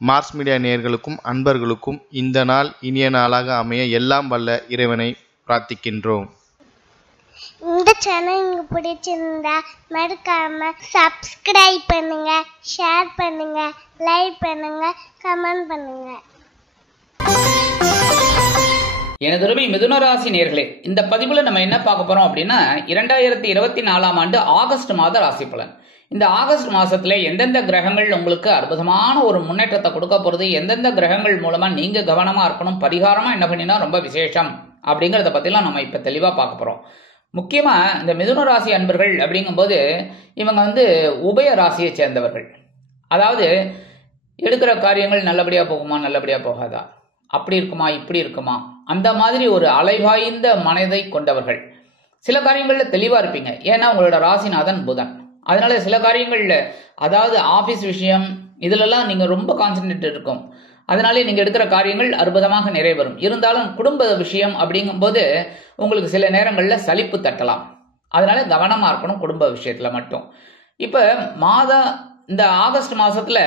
Mars media நேயர்களுக்கும் அன்பர்களுக்கும் இந்த நாள் இனிய நாளாக அமைய எல்லாம் வல்ல இறைவனை பிரார்த்திக்கின்றோம். இந்த சேனல் உங்களுக்கு பிடிச்சிருந்தா மறக்காம சப்ஸ்கிரைப் பண்ணுங்க, ஷேர் பண்ணுங்க, லைக் பண்ணுங்க, கமெண்ட் பண்ணுங்க. எனதருமை மிதுன ராசி நேயர்களே, இந்த பதிவுல நம்ம என்ன பார்க்க போறோம் அப்படின்னா 2024 ஆண்டு ஆகஸ்ட் மாத ராசி பலன். இந்த ஆகஸ்ட் மாசத்துல எந்தெந்த கிரகங்கள் உங்களுக்கு அற்புதமான ஒரு முன்னேற்றத்தை கொடுக்க போறது, எந்தெந்த கிரகங்கள் மூலமா நீங்க கவனமா இருக்கணும், பரிகாரமா என்ன பண்ணினா ரொம்ப விசேஷம் அப்படிங்கறத பத்திலாம் நம்ம இப்ப தெளிவா பார்க்க போறோம். முக்கியமா இந்த மிதுன ராசி அன்பர்கள் அப்படிங்கும்போது இவங்க உபய ராசியை சேர்ந்தவர்கள். அதாவது எடுக்கிற காரியங்கள் நல்லபடியா போகுமா, நல்லபடியா போகாதா, அப்படி இருக்குமா, இப்படி இருக்குமா, அந்த மாதிரி ஒரு அலைவாய்ந்த மனதை கொண்டவர்கள். சில காரியங்கள்ல தெளிவா இருப்பீங்க, ஏன்னா உங்களோட ராசிநாதன் புதன். அதனால சில காரியங்கள்ல, அதாவது ஆபீஸ் விஷயம் இதுலெல்லாம் நீங்க ரொம்ப கான்சென்ட்ரேட் இருக்கும். அதனாலே நீங்க எடுக்கிற காரியங்கள் அற்புதமாக நிறைவேறும். இருந்தாலும் குடும்ப விஷயம் அப்படிங்கும்போது உங்களுக்கு சில நேரங்கள்ல சலிப்பு தட்டலாம். அதனால கவனமா இருக்கணும் குடும்ப விஷயத்துல மட்டும். இப்ப இந்த ஆகஸ்ட் மாசத்துல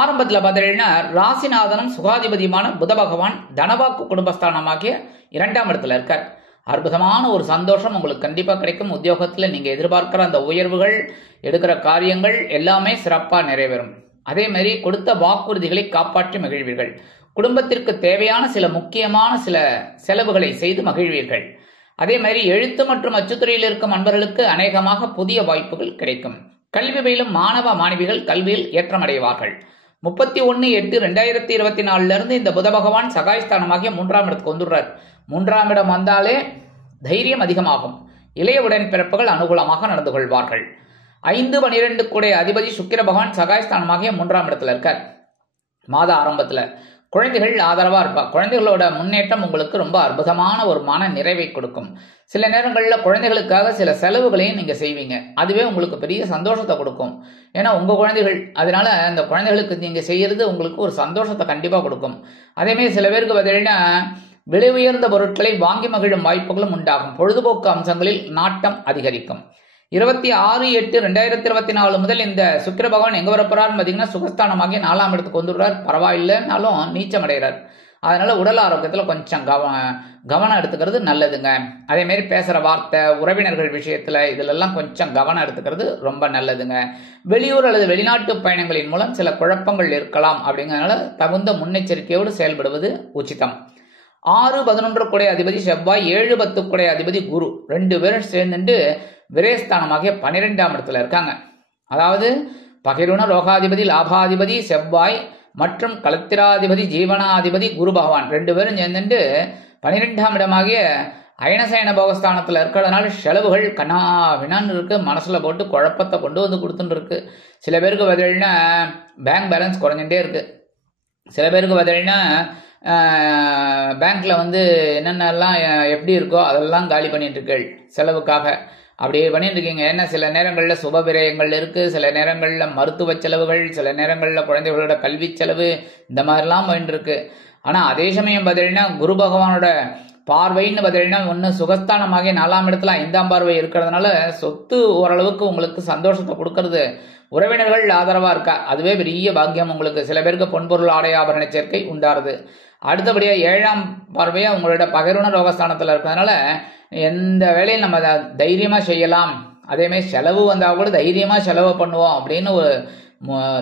ஆரம்பத்துல பார்த்தீங்கன்னா ராசிநாதனும் சுகாதிபதியுமான புத பகவான் தனவாக்கு குடும்பஸ்தானமாகிய 2ஆம் இடத்துல இருக்கார். அற்புதமான ஒரு சந்தோஷம் உங்களுக்கு கண்டிப்பா கிடைக்கும். உத்தியோகத்துல நீங்க எதிர்பார்க்கிற அந்த உயர்வுகள், எடுக்கிற காரியங்கள் எல்லாமே சிறப்பா நிறைவேறும். அதே மாதிரி கொடுத்த வாக்குறுதிகளை காப்பாற்றி மகிழ்வீர்கள். குடும்பத்திற்கு தேவையான சில முக்கியமான சில செலவுகளை செய்து மகிழ்வீர்கள். அதே மாதிரி எழுத்து மற்றும் அச்சுத்துறையில் இருக்கும் அன்பர்களுக்கு அநேகமாக புதிய வாய்ப்புகள் கிடைக்கும். கல்வி பயிலும் மாணவ மாணவிகள் கல்வியில் ஏற்றமடைவார்கள். 31/8/2024 இருந்து இந்த புத பகவான் சகாய்ஸ்தானமாகிய 3ஆம் இடத்துக்கு வந்துடுறார். 3ஆம் இடம் வந்தாலே தைரியம் அதிகமாகும். இளைய உடன்பிறப்புகள் அனுகூலமாக நடந்து கொள்வார்கள். 5/12 கூடிய அதிபதி சுக்கிர பகவான் சகாய்ஸ்தானமாகிய 3ஆம் இடத்துல இருக்கார். மாத ஆரம்பத்துல குழந்தைகள் ஆதரவா இருப்பா. குழந்தைகளோட முன்னேற்றம் உங்களுக்கு ரொம்ப அற்புதமான ஒரு மன நிறைவை கொடுக்கும். சில நேரங்கள்ல குழந்தைகளுக்காக சில செலவுகளையும் நீங்க செய்வீங்க. அதுவே உங்களுக்கு பெரிய சந்தோஷத்தை கொடுக்கும். ஏன்னா உங்க குழந்தைகள், அதனால அந்த குழந்தைகளுக்கு நீங்க செய்யறது உங்களுக்கு ஒரு சந்தோஷத்தை கண்டிப்பா கொடுக்கும். அதே மாதிரி சில பேருக்கு பார்த்தீங்கன்னா விலை உயர்ந்த பொருட்களை வாங்கி மகிழும் வாய்ப்புகளும் உண்டாகும். பொழுதுபோக்கு அம்சங்களில் நாட்டம் அதிகரிக்கும். 26/8/2024 முதல் இந்த சுக்கிர பகவான் எங்க வரப்போறாருன்னு பாத்தீங்கன்னா சுகஸ்தானமாகிய 4ஆம் இடத்துக்கு வந்துடுறார். பரவாயில்லைன்னாலும் நீச்சம் அடைகிறார். அதனால உடல் ஆரோக்கியத்துல கொஞ்சம் கவனம் எடுத்துக்கிறது நல்லதுங்க. அதே மாதிரி பேசுற வார்த்தை, உறவினர்கள் விஷயத்துல இதுலெல்லாம் கொஞ்சம் கவனம் எடுத்துக்கிறது ரொம்ப நல்லதுங்க. வெளியூர் அல்லது வெளிநாட்டு பயணங்களின் மூலம் சில குழப்பங்கள் இருக்கலாம். அப்படிங்கிறதுனால தகுந்த முன்னெச்சரிக்கையோடு செயல்படுவது உச்சிதம். 6/11 கூடிய அதிபதி செவ்வாய், 7/10 கூடிய அதிபதி குரு 2 பேரும் சேர்ந்துட்டு விரயஸ்தானமாகிய 12ஆம் இடத்துல இருக்காங்க. அதாவது பகிருண ரோகாதிபதி லாபாதிபதி செவ்வாய் மற்றும் கலத்திராதிபதி ஜீவனாதிபதி குரு பகவான் 2 பேரும் சேர்ந்துட்டு 12ஆம் இடமாகிய அயனசயன போகஸ்தானத்துல இருக்கிறதுனால செலவுகள் வினான்னு இருக்கு. மனசுல போட்டு குழப்பத்தை கொண்டு வந்து கொடுத்துட்டு இருக்கு. சில பேருக்கு பார்த்தீங்கன்னா பேங்க் பேலன்ஸ் குறைஞ்சுட்டே இருக்கு. சில பேருக்கு பார்த்தீங்கன்னா பேங்க்ல என்னென்னலாம் எப்படி இருக்கோ அதெல்லாம் காலி பண்ணிட்டு இருக்கு செலவுக்காக. அப்படியே பண்ணிட்டு இருக்கீங்க. ஏன்னா சில நேரங்கள்ல சுப விரயங்கள் இருக்கு, சில நேரங்கள்ல மருத்துவ செலவுகள், சில நேரங்கள்ல குழந்தைகளோட கல்வி செலவு, இந்த மாதிரிலாம் போயிட்டு இருக்கு. ஆனா அதே சமயம் பார்த்தீங்கன்னா குரு பகவானோட பார்வைன்னு பார்த்தீங்கன்னா ஒன்னு சுகஸ்தானமாகிய 4ஆம் இடத்துல 5ஆம் பார்வை இருக்கிறதுனால சொத்து ஓரளவுக்கு உங்களுக்கு சந்தோஷத்தை கொடுக்கறது. உறவினர்கள் ஆதரவா இருக்கா, அதுவே பெரிய பாக்கியம் உங்களுக்கு. சில பேருக்கு பொன்பொருள் ஆடை ஆபரண சேர்க்கை உண்டாருது. அடுத்தபடியா 7ஆம் பார்வையா உங்களோட பகிர்வுண ரோகஸ்தானத்துல இருக்கிறதுனால எந்த வேலையும் நம்ம தைரியமா செய்யலாம். அதே மாதிரி செலவு வந்தா கூட தைரியமா செலவு பண்ணுவோம் அப்படின்னு ஒரு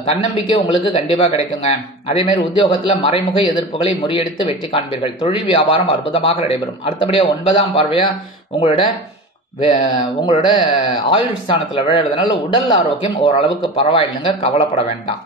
தன்னம்பிக்கை உங்களுக்கு கண்டிப்பா கிடைக்குங்க. அதே மாதிரி உத்தியோகத்துல மறைமுக எதிர்ப்புகளை முறியடித்து வெற்றி காண்பீர்கள். தொழில் வியாபாரம் அற்புதமாக நடைபெறும். அடுத்தபடியா 9ஆம் பார்வையா உங்களோட ஆயுள் ஸ்தானத்துல விளையாடுறதுனால உடல் ஆரோக்கியம் ஓரளவுக்கு பரவாயில்லைங்க, கவலைப்பட வேண்டாம்.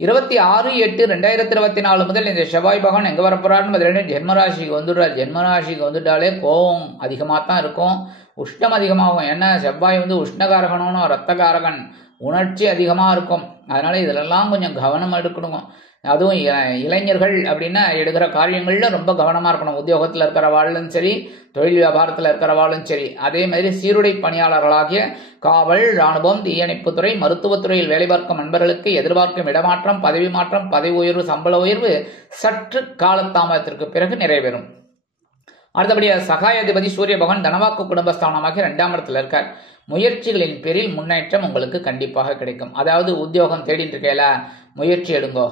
26/8/2024 முதல் இந்த செவ்வாய் பகவான் எங்க வரப்போறாருன்னு ஜென்மராசிக்கு வந்துடுறார். ஜென்மராசிக்கு வந்துட்டாலே கோபம் அதிகமாக தான் இருக்கும், உஷ்ணம் அதிகமாகும். ஏன்னா செவ்வாய் உஷ்ணகாரகனும் ரத்தகாரகன், உணர்ச்சி அதிகமா இருக்கும். அதனால இதெல்லாம் கொஞ்சம் கவனம் எடுக்கணும். அதுவும் இளைஞர்கள் அப்படின்னா எடுக்கிற காரியங்கள்ல ரொம்ப கவனமா இருக்கணும். உத்தியோகத்துல இருக்கிறவாளும் சரி, தொழில் வியாபாரத்துல இருக்கிறவாளும் சரி. அதே மாதிரி சீருடை பணியாளர்களாகிய காவல், ராணுவம், தீயணைப்புத்துறை, மருத்துவத்துறையில் வேலை பார்க்கும் நண்பர்களுக்கு எதிர்பார்க்கும் இடமாற்றம், பதவி மாற்றம், பதவி உயர்வு, சம்பள உயர்வு சற்று காலதாமதத்திற்கு பிறகு நிறைவேறும். அடுத்தபடியா சகாயாதிபதி சூரிய பகவான் தனவாக்கு குடும்பஸ்தானமாக 2ஆம் இடத்துல இருக்கார். முயற்சிகளின் பேரில் முன்னேற்றம் உங்களுக்கு கண்டிப்பாக கிடைக்கும். அதாவது உத்தியோகம் தேடிட்டு இருக்கையில முயற்சி எடுங்கோ,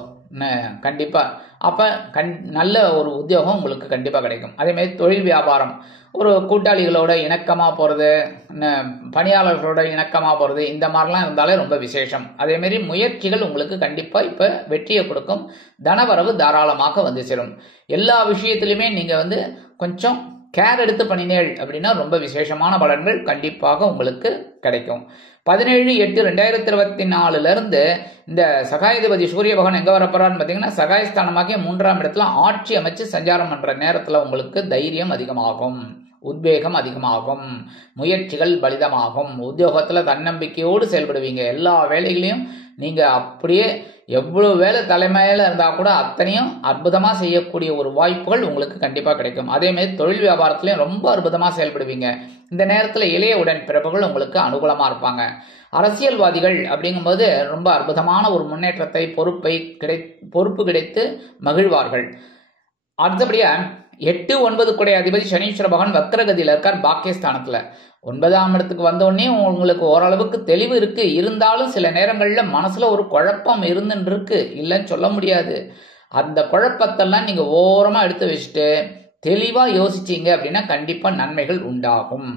கண்டிப்பாக. அப்போ நல்ல ஒரு உத்தியோகம் உங்களுக்கு கண்டிப்பாக கிடைக்கும். அதேமாதிரி தொழில் வியாபாரம், ஒரு கூட்டாளிகளோட இணக்கமாக போகிறது, பணியாளர்களோட இணக்கமாக போகிறது, இந்த மாதிரிலாம் இருந்தாலே ரொம்ப விசேஷம். அதேமாரி முயற்சிகள் உங்களுக்கு கண்டிப்பாக இப்போ வெற்றியை கொடுக்கும். தனவரவு தாராளமாக வந்து சேரும். எல்லா விஷயத்துலையுமே நீங்கள் கொஞ்சம் கேர் எடுத்து பண்ணினேள் அப்படின்னா ரொம்ப விசேஷமான பலன்கள் கண்டிப்பாக உங்களுக்கு கிடைக்கும். 17/8/2024 இந்த சகாயாதிபதி சூரிய பகவான் எங்க வரப்போறான்னு பார்த்தீங்கன்னா, சகாயஸ்தானமாகிய 3ஆம் இடத்துல ஆட்சி அமைச்சு சஞ்சாரம் பண்ற நேரத்தில் உங்களுக்கு தைரியம் அதிகமாகும், உத்வேகம் அதிகமாகும், முயற்சிகள் பலிதமாகும், உத்தியோகத்தில் தன்னம்பிக்கையோடு செயல்படுவீங்க. எல்லா வேலைகளையும் நீங்க அப்படியே எவ்வளவு வேலை தலைமையில இருந்தா கூட அத்தனையும் அற்புதமா செய்யக்கூடிய ஒரு வாய்ப்புகள் உங்களுக்கு கண்டிப்பா கிடைக்கும். அதே மாதிரி தொழில் வியாபாரத்திலையும் ரொம்ப அற்புதமா செயல்படுவீங்க. இந்த நேரத்தில் இளைய உடன் பிறப்புகள் உங்களுக்கு அனுகூலமா இருப்பாங்க. அரசியல்வாதிகள் அப்படிங்கும்போது ரொம்ப அற்புதமான ஒரு முன்னேற்றத்தை பொறுப்பு கிடைத்து மகிழ்வார்கள். அடுத்தபடியா 8, 9 குடை அதிபதி சனீஸ்வர பகவான் வக்ரகதியில் இருக்கார் பாக்கியஸ்தானத்துல. 9ஆம் இடத்துக்கு வந்தோடனே உங்களுக்கு ஓரளவுக்கு தெளிவு இருக்கு. இருந்தாலும் சில நேரங்கள்ல மனசுல ஒரு குழப்பம் இருந்துன்னு இருக்கு, இல்லைன்னு சொல்ல முடியாது. அந்த குழப்பத்தெல்லாம் நீங்க ஓரமா எடுத்து வச்சுட்டு தெளிவா யோசிச்சீங்க அப்படின்னா கண்டிப்பா நன்மைகள் உண்டாகும்.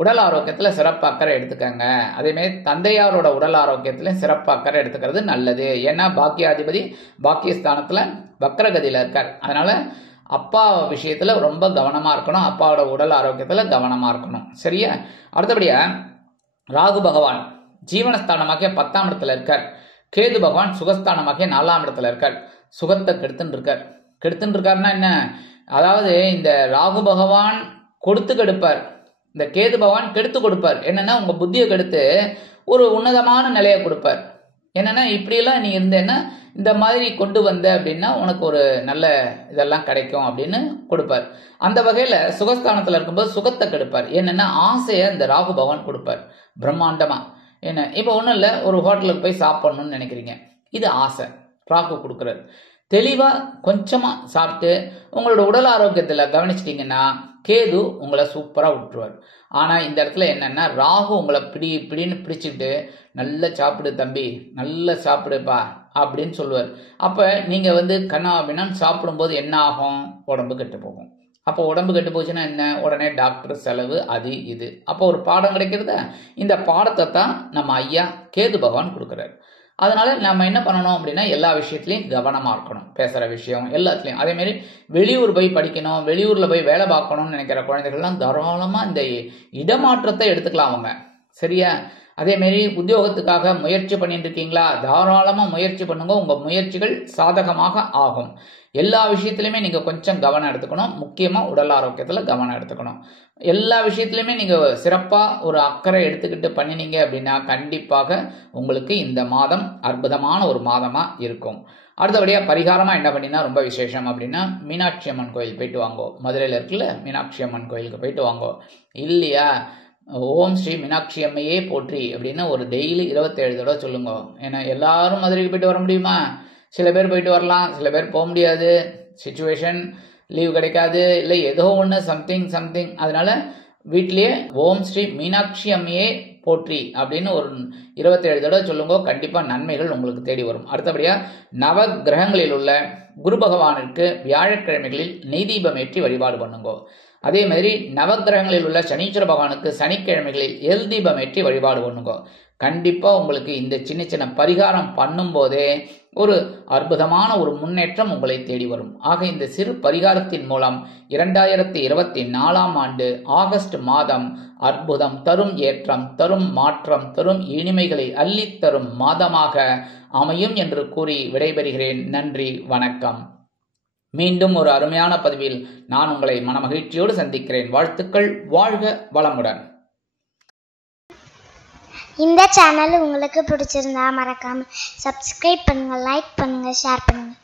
உடல் ஆரோக்கியத்துல சிறப்பு அக்கறை எடுத்துக்கங்க. அதே மாதிரி தந்தையாரோட உடல் ஆரோக்கியத்துல சிறப்பு அக்கறை எடுத்துக்கிறது நல்லது. ஏன்னா பாக்கியாதிபதி பாக்கியஸ்தானத்துல வக்ரகதியில இருக்கார். அதனால அப்பா விஷயத்துல ரொம்ப கவனமா இருக்கணும். அப்பாவோட உடல் ஆரோக்கியத்துல கவனமா இருக்கணும். சரியா? அடுத்தபடியா ராகு பகவான் ஜீவனஸ்தானமாகிய 10ஆம் இடத்துல இருக்கார். கேது பகவான் சுகஸ்தானமாகிய 4ஆம் இடத்துல இருக்கார். சுகத்தை கெடுத்துன்னு இருக்காருன்னா என்ன? அதாவது இந்த ராகு பகவான் கொடுத்து கெடுப்பார், இந்த கேது பகவான் கெடுத்து கொடுப்பார். என்னன்னா உங்க புத்தியை கெடுத்து ஒரு உன்னதமான நிலையை கொடுப்பார். என்னன்னா இப்படியெல்லாம் நீ இருந்தேன்னா இந்த மாதிரி கொண்டு வந்த அப்படின்னா உனக்கு ஒரு நல்ல இதெல்லாம் கிடைக்கும் அப்படின்னு கொடுப்பார். அந்த வகையில சுகஸ்தானத்துல இருக்கும்போது சுகத்தை கெடுப்பார். என்னன்னா ஆசையை இந்த ராகு பகவான் கொடுப்பார் பிரம்மாண்டமா. என்ன இப்போ ஒன்றும் இல்லை, ஒரு ஹோட்டலுக்கு போய் சாப்பிடணும்னு நினைக்கிறீங்க, இது ஆசை ராகு கொடுக்குறாரு. தெளிவா கொஞ்சமா சாப்பிட்டு உங்களோட உடல் ஆரோக்கியத்துல கவனிச்சிட்டீங்கன்னா கேது உங்களை சூப்பரா விட்டுருவார். ஆனா இந்த இடத்துல என்னன்னா ராகு உங்களை பிடின்னு பிடிச்சிக்கிட்டு நல்லா சாப்பிடு தம்பி, நல்லா சாப்பிடுப்பா அப்படின்னு சொல்லுவார். அப்ப நீங்க கண்ணா அப்படின்னா சாப்பிடும்போது என்ன ஆகும்? உடம்பு கெட்டு போகும். அப்போ உடம்பு கெட்டு போச்சுன்னா என்ன? உடனே டாக்டர் செலவு, அது இது. அப்போ ஒரு பாடம் கிடைக்கிறதா? இந்த பாடத்தை தான் நம்ம ஐயா கேது பகவான் கொடுக்குறாரு. அதனால நம்ம என்ன பண்ணணும் அப்படின்னா எல்லா விஷயத்துலையும் கவனமா இருக்கணும். பேசுற விஷயம் எல்லாத்துலயும். அதே மாதிரி வெளியூர் போய் படிக்கணும், வெளியூர்ல போய் வேலை பார்க்கணும்னு நினைக்கிற குழந்தைகள்லாம் தாராளமா இந்த இடமாற்றத்தை எடுத்துக்கலாம் அவங்க. சரியா? அதே மாதிரி உத்தியோகத்துக்காக முயற்சி பண்ணிட்டு இருக்கீங்களா? தாராளமா முயற்சி பண்ணுங்க. உங்க முயற்சிகள் சாதகமாக ஆகும். எல்லா விஷயத்திலுமே நீங்க கொஞ்சம் கவனம் எடுத்துக்கணும். முக்கியமா உடல் ஆரோக்கியத்துல கவனம் எடுத்துக்கணும். எல்லா விஷயத்திலுமே நீங்க சிறப்பா ஒரு அக்கறை எடுத்துக்கிட்டு பண்ணினீங்க அப்படின்னா கண்டிப்பாக உங்களுக்கு இந்த மாதம் அற்புதமான ஒரு மாதமா இருக்கும். அடுத்தபடியா பரிகாரமா என்ன பண்ணினா ரொம்ப விசேஷம் அப்படின்னா, மீனாட்சி அம்மன் கோயில் போயிட்டு வாங்கோ. மதுரையில இருக்குல்ல மீனாட்சி அம்மன் கோயிலுக்கு போயிட்டு வாங்கோ. இல்லையா ஓம் ஸ்ரீ மீனாட்சி அம்மையே போற்றி அப்படின்னு ஒரு டெய்லி 27 தடவை சொல்லுங்க. ஏன்னா எல்லாரும் மதுரைக்கு போயிட்டு வர முடியுமா? சில பேர் போயிட்டு வரலாம், சில பேர் போக முடியாது, சிச்சுவேஷன் லீவ் கிடைக்காது, இல்லை ஏதோ ஒன்று சம்திங். அதனால வீட்லயே ஓம் ஸ்ரீ மீனாட்சி அம்மையே போற்றி அப்படின்னு ஒரு 27 தடவை சொல்லுங்க. கண்டிப்பா நன்மைகள் உங்களுக்கு தேடி வரும். அடுத்தபடியா நவ கிரகங்களில் உள்ள குரு பகவானுக்கு வியாழக்கிழமைகளில் நெய் தீபம் ஏற்றி வழிபாடு பண்ணுங்க. அதே மாதிரி நவகிரகங்களில் உள்ள சனீஸ்வர பகவானுக்கு சனிக்கிழமைகளில் எல் தீபம் ஏற்றி வழிபாடு பண்ணுங்க. கண்டிப்பா உங்களுக்கு இந்த சின்ன பரிகாரம் பண்ணும் போதே ஒரு அற்புதமான ஒரு முன்னேற்றம் உங்களை தேடி வரும். ஆக இந்த சிறு பரிகாரத்தின் மூலம் 2024ஆம் ஆண்டு ஆகஸ்ட் மாதம் அற்புதம் தரும், ஏற்றம் தரும், மாற்றம் தரும், இனிமைகளை அள்ளித்தரும் மாதமாக அமையும் என்று கூறி விடைபெறுகிறேன். நன்றி, வணக்கம். மீண்டும் ஒரு அருமையான பதிவில் நான் உங்களை மனமகிழ்ச்சியோடு சந்திக்கிறேன். வாழ்த்துக்கள். வாழ்க வளமுடன். இந்த சேனல் உங்களுக்கு பிடிச்சிருந்தா மறக்காம சப்ஸ்கிரைப் பண்ணுங்க, லைக் பண்ணுங்க, ஷேர் பண்ணுங்க.